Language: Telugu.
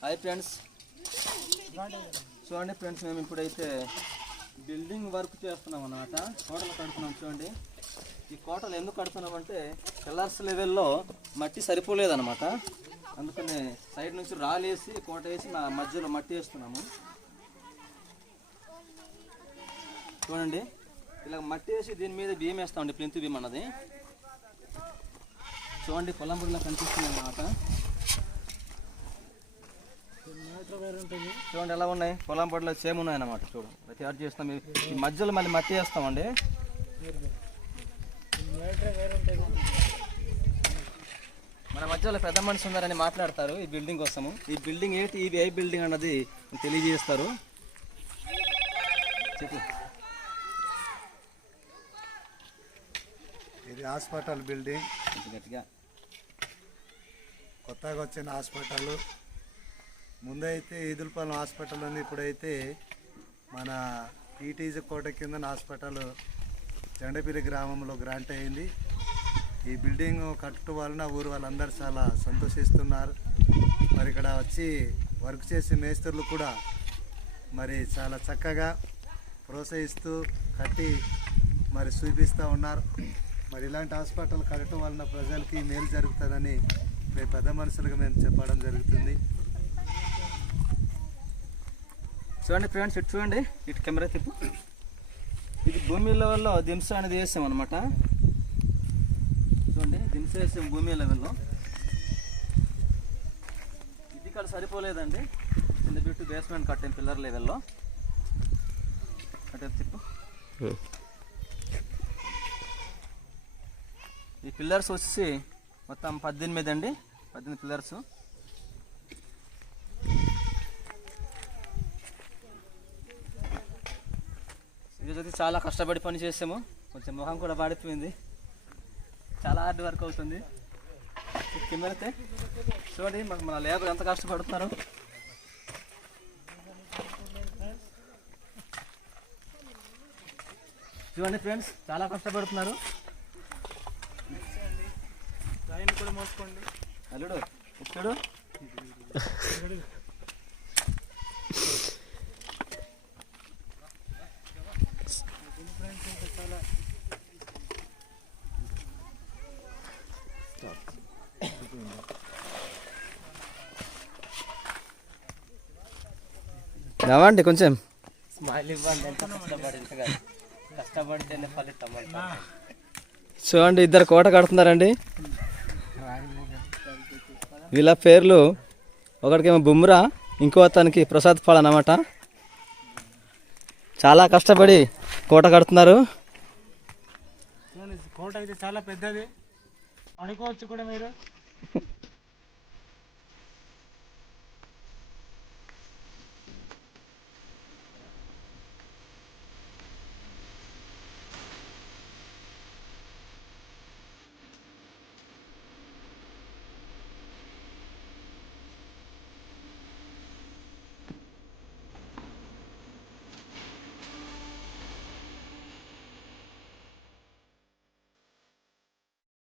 హాయ్ ఫ్రెండ్స్, చూడండి ఫ్రెండ్స్, మేము ఇప్పుడైతే బిల్డింగ్ వర్క్ చేస్తున్నాం అన్నమాట. కోటలు కడుతున్నాం. చూడండి, ఈ కోటలు ఎందుకు కడుతున్నామంటే పిల్లర్స్ లెవెల్లో మట్టి సరిపోలేదన్నమాట. అందుకని సైడ్ నుంచి రాలేసి కోట వేసి మధ్యలో మట్టి వేస్తున్నాము. చూడండి, ఇలా మట్టి వేసి దీని మీద బియ్యం వేస్తామండి, ప్లింత్ బియ్యం అన్నది. చూడండి, పొలం బుడిలో కనిపిస్తుంది అన్నమాట. చూడండి ఎలా ఉన్నాయి, పొలం పొడిలో సేమ్ ఉన్నాయి అన్నమాట. చూడండి, తయారు చేస్తాం. ఈ మధ్యలో మళ్ళీ మట్టి వేస్తామండి. మన మధ్యలో పెద్ద మనిషి ఉన్నారని మాట్లాడతారు ఈ బిల్డింగ్ కోసము. ఈ బిల్డింగ్ ఏంటి, ఇది ఏ బిల్డింగ్ అన్నది తెలియజేస్తారు. చెప్పు. ఇది హాస్పిటల్ బిల్డింగ్, గట్టిగా. కొత్తగా వచ్చిన హాస్పిటల్. ముందైతే ఈదులపాలెం హాస్పిటల్ ఉంది, ఇప్పుడైతే మన ఈటీజీ కోట కింద హాస్పిటల్ జెండపిల్లి గ్రామంలో గ్రాంట్ అయింది. ఈ బిల్డింగ్ కట్టడం వలన ఊరు వాళ్ళందరూ చాలా సంతోషిస్తున్నారు. మరి ఇక్కడ వచ్చి వర్క్ చేసే మేస్త్రులు కూడా మరి చాలా చక్కగా ప్రోత్సహిస్తూ కట్టి మరి చూపిస్తూ ఉన్నారు. మరి ఇలాంటి హాస్పిటల్ కట్టడం వలన ప్రజలకి మేలు జరుగుతుందని మేము పెద్ద మనుషులుగా మేము చెప్పడం జరుగుతుంది. చూడండి ఫ్రెండ్స్, ఇటు చూడండి, ఇటు కెమెరా తిప్పు. ఇది భూమి లెవెల్లో దింస అనేది వేసాం అనమాట. చూడండి, దింస వేసాం భూమి లెవెల్లో. ఇది ఇక్కడ సరిపోలేదండి, చిన్న బిట్టు బేస్మెంట్ కట్టాం పిల్లర్ లెవెల్లో. అటే తిప్పు. ఈ పిల్లర్స్ వచ్చి మొత్తం 18 అండి, 18 పిల్లర్స్. ఈరోజు చాలా కష్టపడి పని చేసాము. కొంచెం మొహం కూడా పాడిపోయింది, చాలా హార్డ్ వర్క్ అవుతుంది. కిందైతే చూడండి, మన లేబర్ ఎంత కష్టపడుతున్నారు. చూడండి ఫ్రెండ్స్, చాలా కష్టపడుతున్నారు. కూడా మోసుకోండి అల్లుడు, ఇప్పుడు నవ్వండి, కొంచెం స్మైల్ ఇవ్వండి. ఎంత కష్టపడితేనే ఫలితం. చూడండి, ఇద్దరు కోట కడుతున్నారండి. వీళ్ళ పేర్లు, ఒకడికేమో బుమ్రా, ఇంకో అతనికి ప్రసాద్ పాల్ అన్నమాట. చాలా కష్టపడి కోట కడుతున్నారు. కోట అయితే చాలా పెద్దది, అనుకోవచ్చు కూడా మీరు.